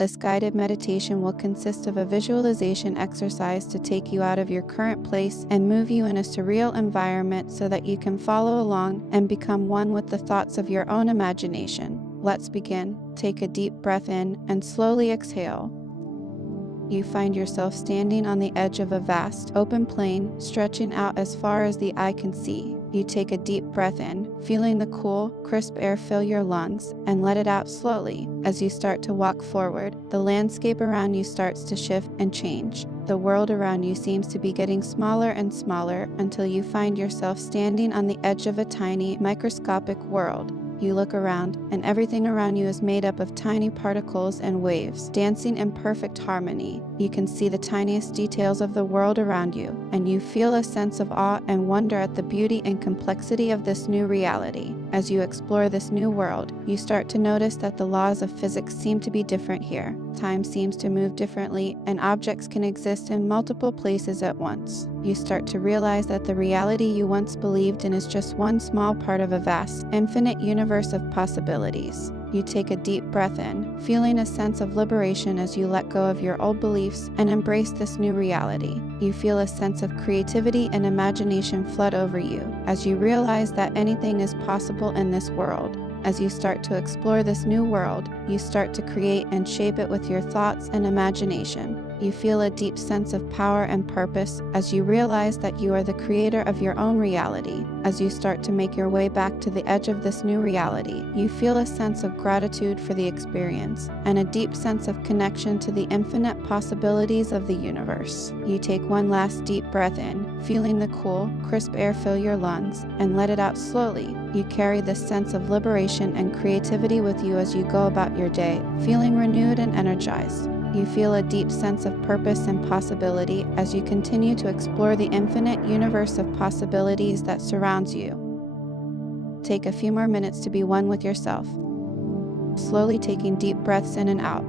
This guided meditation will consist of a visualization exercise to take you out of your current place and move you in a surreal environment so that you can follow along and become one with the thoughts of your own imagination. Let's begin. Take a deep breath in and slowly exhale. You find yourself standing on the edge of a vast, open plain, stretching out as far as the eye can see. You take a deep breath in, feeling the cool, crisp air fill your lungs, and let it out slowly. As you start to walk forward, the landscape around you starts to shift and change. The world around you seems to be getting smaller and smaller until you find yourself standing on the edge of a tiny, microscopic world. You look around, and everything around you is made up of tiny particles and waves, dancing in perfect harmony. You can see the tiniest details of the world around you, and you feel a sense of awe and wonder at the beauty and complexity of this new reality. As you explore this new world, you start to notice that the laws of physics seem to be different here. Time seems to move differently, and objects can exist in multiple places at once. You start to realize that the reality you once believed in is just one small part of a vast, infinite universe of possibilities. You take a deep breath in, feeling a sense of liberation as you let go of your old beliefs and embrace this new reality. You feel a sense of creativity and imagination flood over you as you realize that anything is possible in this world. As you start to explore this new world, you start to create and shape it with your thoughts and imagination. You feel a deep sense of power and purpose as you realize that you are the creator of your own reality. As you start to make your way back to the edge of this new reality, you feel a sense of gratitude for the experience and a deep sense of connection to the infinite possibilities of the universe. You take one last deep breath in, feeling the cool, crisp air fill your lungs, and let it out slowly. You carry this sense of liberation and creativity with you as you go about your day, feeling renewed and energized. You feel a deep sense of purpose and possibility as you continue to explore the infinite universe of possibilities that surrounds you. Take a few more minutes to be one with yourself, slowly taking deep breaths in and out.